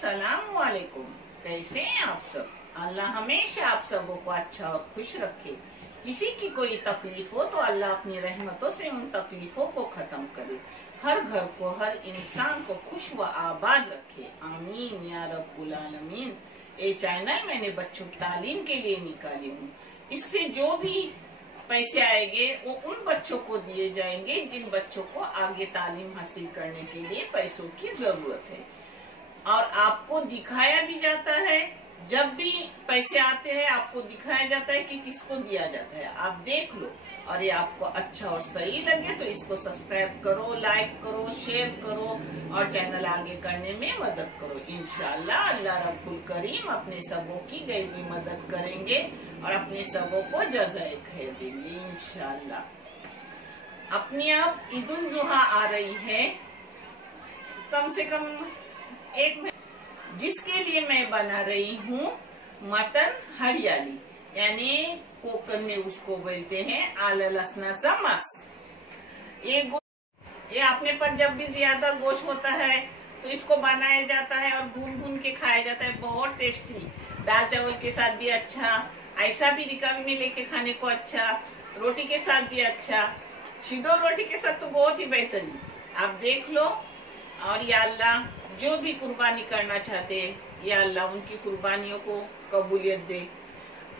अस्सलाम वालेकुम। कैसे हैं आप सब? अल्लाह हमेशा आप सबों को अच्छा और खुश रखे। किसी की कोई तकलीफ हो तो अल्लाह अपनी रहमतों से उन तकलीफों को खत्म करे। हर घर को, हर इंसान को खुश व आबाद रखे। आमीन या रब्बुल आलमीन। ये चैनल मैंने बच्चों की तालीम के लिए निकाली हूँ। इससे जो भी पैसे आएंगे वो उन बच्चों को दिए जाएंगे जिन बच्चों को आगे तालीम हासिल करने के लिए पैसों की जरूरत है। और आपको दिखाया भी जाता है, जब भी पैसे आते हैं आपको दिखाया जाता है कि किसको दिया जाता है। आप देख लो, और ये आपको अच्छा और सही लगे तो इसको सब्सक्राइब करो, लाइक करो, शेयर करो और चैनल आगे करने में मदद करो। इंशाअल्लाह अल्लाह रब्बुल करीम अपने सबों की गैबी मदद करेंगे और अपने सबों को जज़ाए खैर देंगे इंशाअल्लाह। अपनी अब ईद उल जुहा आ रही है, कम से कम एक महीने, जिसके लिए मैं बना रही हूँ मटन हरियाली, यानी कोकन में उसको बोलते हैं आला लहसुन सा मांस। ये अपने पर जब भी ज्यादा गोश्त होता है तो इसको बनाया जाता है और भून भून के खाया जाता है। बहुत टेस्टी, दाल चावल के साथ भी अच्छा, ऐसा भी रिकाबी में लेके खाने को अच्छा, रोटी के साथ भी अच्छा, सीधो रोटी के साथ तो बहुत ही बेहतरीन। आप देख लो। और या अल्लाह जो भी कुर्बानी करना चाहते या अल्लाह उनकी कुर्बानियों को कबूलियत दे,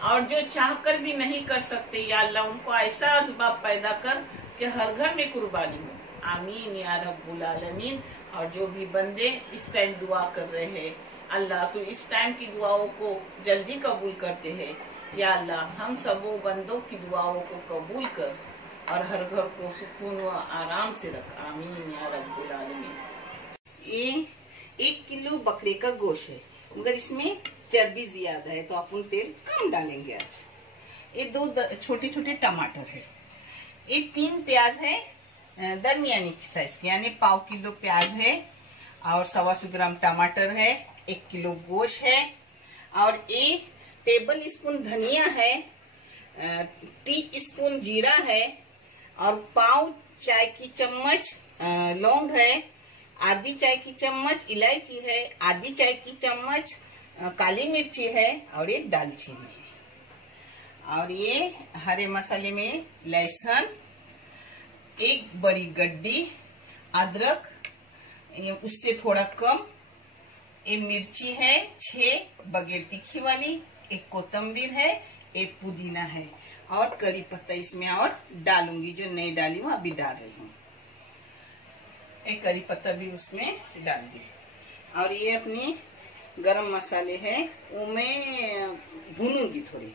और जो चाहकर भी नहीं कर सकते या अल्लाह उनको ऐसा असबाब पैदा कर कि हर घर में कुर्बानी हो। आमीन या रब्बुल आलमीन। और जो भी बंदे इस टाइम दुआ कर रहे हैं, अल्लाह तो इस टाइम की दुआओं को जल्दी कबूल करते हैं। या अल्लाह हम सबों बंदों की दुआओं को कबूल कर और हर घर को सुकून व आराम से रख। आमीन या रब्बुल आलमीन। ये 1 किलो बकरे का गोश्त है, मगर इसमें चर्बी ज्यादा है तो अपन तेल कम डालेंगे आज। ये 2 छोटे छोटे टमाटर है, ये 3 प्याज है दरमियानी साइज के, यानी 1/4 किलो प्याज है और 125 ग्राम टमाटर है, 1 किलो गोश्त है और 1 टेबल स्पून धनिया है, टी स्पून जीरा है और 1/4 चाय की चम्मच लौंग है, आधी चाय की चम्मच इलायची है, आधी चाय की चम्मच काली मिर्ची है और 1 दालचीनी है। और ये हरे मसाले में लहसुन, 1 बड़ी गड्डी अदरक, उससे थोड़ा कम, 1 मिर्ची है 6 बगैर तीखी वाली, 1 कोतंबीर है, 1 पुदीना है और करी पत्ता इसमें और डालूंगी, जो नहीं डाली हूँ अभी डाल रही हूँ। 1 करी पत्ता भी उसमें डाल दी। और ये अपनी गरम मसाले है, वो मैं भूनूंगी थोड़ी,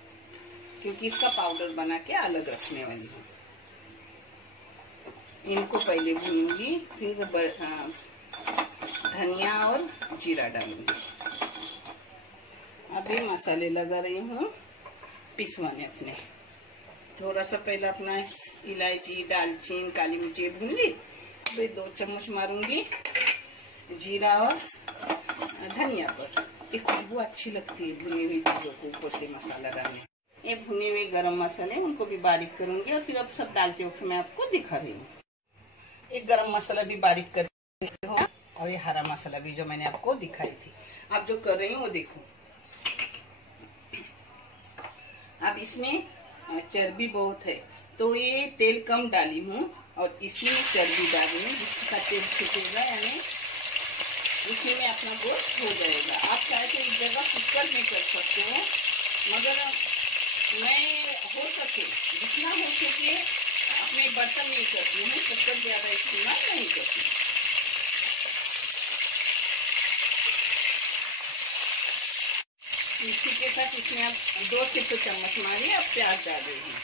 क्योंकि इसका पाउडर बना के अलग रखने वाली हूँ। इनको पहले भूनूंगी, फिर धनिया और जीरा डालूंगी। अभी मसाले लगा रही हूँ पिसवाने अपने। थोड़ा सा पहले अपना इलायची, दालचीनी, काली मिर्ची भून ली, फिर 2 चम्मच मारूंगी जीरा और धनिया पर। ये खुशबू अच्छी लगती है भुनी हुई चीजों को ऊपर से मसाला डालने। ये भुने हुए गरम मसाले उनको भी बारीक करूंगी और फिर अब सब डालते वक्त मैं आपको दिखा रही हूँ। एक गरम मसाला भी बारीक कर हो और ये हरा मसाला भी जो मैंने आपको दिखाई थी। अब जो कर रही हूँ वो देखो। अब इसमें चर्बी बहुत है तो ये तेल कम डाली हूँ और इसी में चर्बी डाली हूँ, जिसका तेल छूटेगा, यानी इसी में अपना गोश्त हो जाएगा। आप चाहे तो इस जगह कुकर में कर सकते हो, मगर मैं हो सके जितना हो सके अपने बर्तन में ही करती हूँ, कुकर ज्यादा इस्तेमाल नहीं करती। इसी के साथ इसमें आप 2 से 3 चम्मच मारिए। अब प्याज डाल रही हूँ।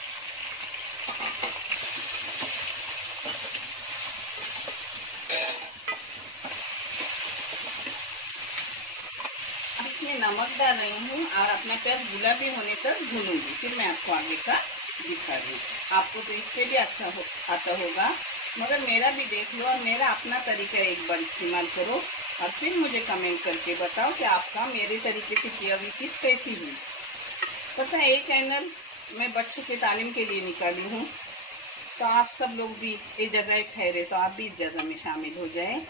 इसमें नमक डाल रही हूँ और अपना प्याज गुलाबी होने तक भूनूंगी, फिर मैं आपको आगे का दिखा रही हूँ। आपको तो इससे भी अच्छा आता होगा, मगर मेरा भी देख लो और मेरा अपना तरीका एक बार इस्तेमाल करो और फिर मुझे कमेंट करके बताओ कि आपका मेरे तरीके से किया हुई चीज कैसी हुई। पता है, ये चैनल मैं बच्चों के तालीम के लिए निकाली हूँ, तो आप सब लोग भी इस जगह ठहरे तो आप भी इस जगह में शामिल हो जाएं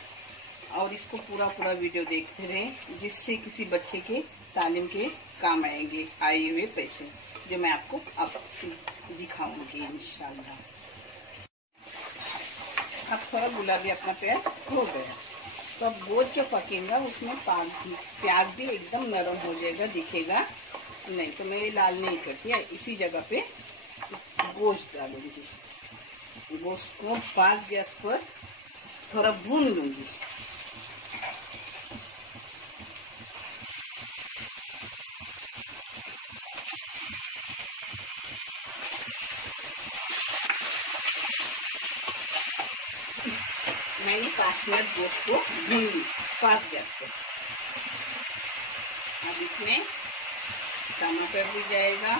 और इसको पूरा पूरा वीडियो देखते रहें, जिससे किसी बच्चे के तालीम के काम आएंगे आए हुए पैसे, जो मैं आपको अब दिखाऊंगी इंशाल्लाह। अब थोड़ा गुलाबी अपना प्याज हो गया, तो अब गोश्त जो पकेगा उसमें प्याज भी एकदम नरम हो जाएगा, दिखेगा नहीं। तो मैं लाल नहीं करती, इसी जगह पे गोश्त डालूंगी। गोश्त को फास्ट गैस पर थोड़ा भून लूंगी। मैंने 5 मिनट गोश्त को भून ली फास्ट गैस पे। अब इसमें टमाटर भी जाएगा,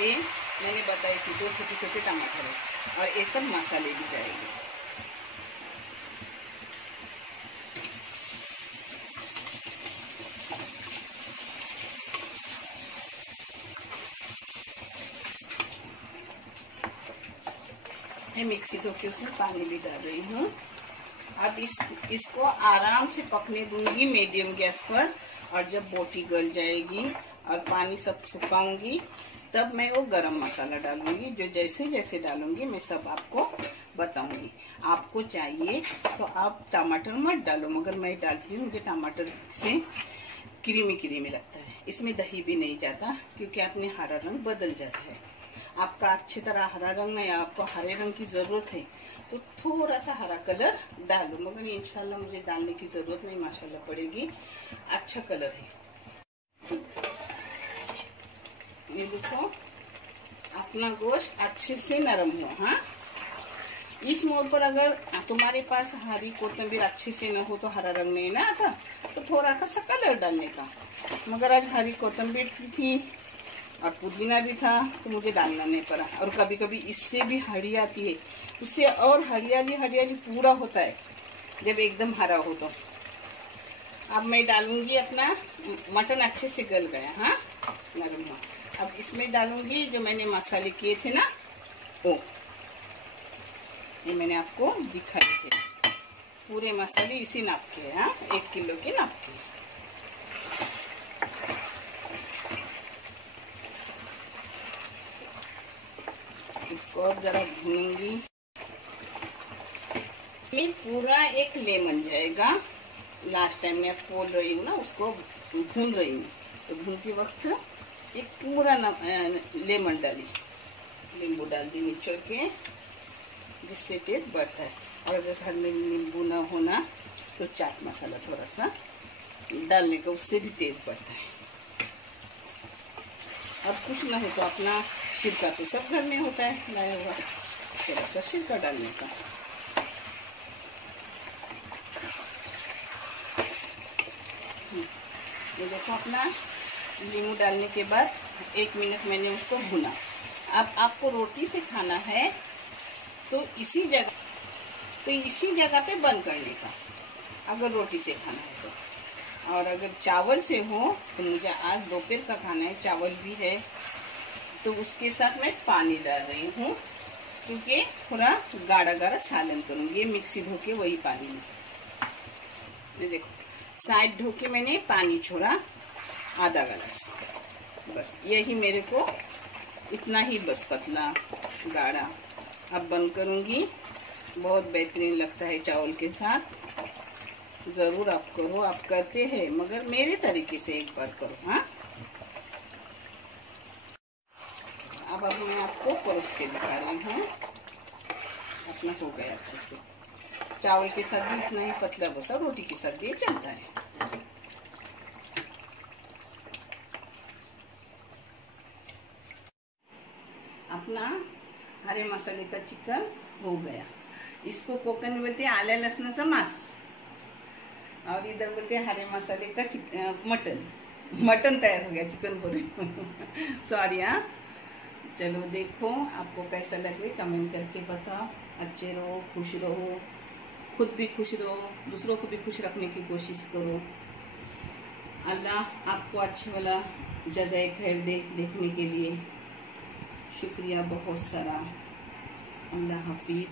ये मैंने बताई थी 2 छोटे छोटे टमाटर है, और ये सब मसाले भी जाएंगे। मैं मिक्सी धो के उसमें पानी भी डाल रही हूँ। अब इसको आराम से पकने दूंगी मीडियम गैस पर, और जब बोटी गल जाएगी और पानी सब सुखाऊंगी, तब मैं वो गरम मसाला डालूंगी। जो जैसे जैसे डालूंगी मैं सब आपको बताऊंगी। आपको चाहिए तो आप टमाटर मत डालो, मगर मैं डालती हूँ, मुझे टमाटर से क्रीमी क्रीमी लगता है। इसमें दही भी नहीं जाता, क्योंकि आपने हरा रंग बदल जाता है। आपका अच्छी तरह हरा रंग नहीं, आपको हरे रंग की जरूरत है तो थोड़ा सा हरा कलर डालो, मगर इंशाल्लाह मुझे डालने की जरूरत नहीं, माशाल्लाह पड़ेगी, अच्छा कलर है। ये देखो अपना गोश्त अच्छे से नरम हुआ। हाँ, इस मोड़ पर अगर तुम्हारे पास हरी कोथिंबीर अच्छे से न हो तो हरा रंग नहीं ना आता, तो थोड़ा सा कलर डालने का। मगर आज हरी कोथिंबीर थी और पुदीना भी था, तो मुझे डालना नहीं पड़ा। और कभी कभी इससे भी हरी आती है, उससे और हरियाली हरियाली पूरा होता है जब एकदम हरा हो तो। अब मैं डालूंगी अपना मटन, अच्छे से गल गया। हाँ, नरम हुआ। अब इसमें डालूंगी जो मैंने मसाले किए थे ना, वो ये मैंने आपको दिखाए थे पूरे मसाले, इसी नाप के। हाँ, 1 किलो के नाप के। इसको अब जरा भूनूंगी। मैं पूरा एक लेमन जाएगा। लास्ट टाइम मैं खोल रही हूँ ना, उसको भून रही हूँ, तो भूनते वक्त एक पूरा लेमन डाली, नींबू डाल दी निचोड़ के, जिससे टेस्ट बढ़ता है। और अगर घर में नींबू ना होना तो चाट मसाला थोड़ा सा डालने का, उससे भी टेस्ट बढ़ता है। अब कुछ ना हो तो अपना सिरका तो सब घर में होता है लाया हुआ, थोड़ा सा सिरका डालने का। ये देखो अपना नींबू डालने के बाद 1 मिनट मैंने उसको भुना। अब आपको रोटी से खाना है तो इसी जगह पे बंद करने का, अगर रोटी से खाना है तो। और अगर चावल से हो तो मुझे आज दोपहर का खाना है, चावल भी है, तो उसके साथ मैं पानी डाल रही हूँ, क्योंकि थोड़ा गाढ़ा गाढ़ा सालन करूँगी। ये मिक्सी धो के वही पानी में, ये देखो साइड धो के मैंने पानी छोड़ा आधा गिलास, बस यही मेरे को इतना ही, बस पतला गाढ़ा। अब बंद करूँगी। बहुत बेहतरीन लगता है चावल के साथ, ज़रूर आप करो। आप करते हैं मगर मेरे तरीके से एक बार करो। हाँ, अब मैं आपको परोस के दिखा रही हूँ। अपना हो गया अच्छे से। चावल के साथ भी इतना ही पतला बसा, रोटी के साथ भी चलता है। अपना हरे मसाले का चिकन हो गया। इसको कोकण में बोलते हैं आले लहसुन सा मांस, और इधर बोलते हैं हरे मसाले का मटन तैयार हो गया। चिकन बोल रही हूँ, सॉरी। हाँ, चलो देखो आपको कैसा लगे, कमेंट करके बताओ। अच्छे रहो, खुश रहो, खुद भी खुश रहो, दूसरों को भी खुश रखने की कोशिश करो। अल्लाह आपको अच्छे वाला जज़ाए खैर देखने के लिए शुक्रिया बहुत सारा। अल्लाह हाफिज़।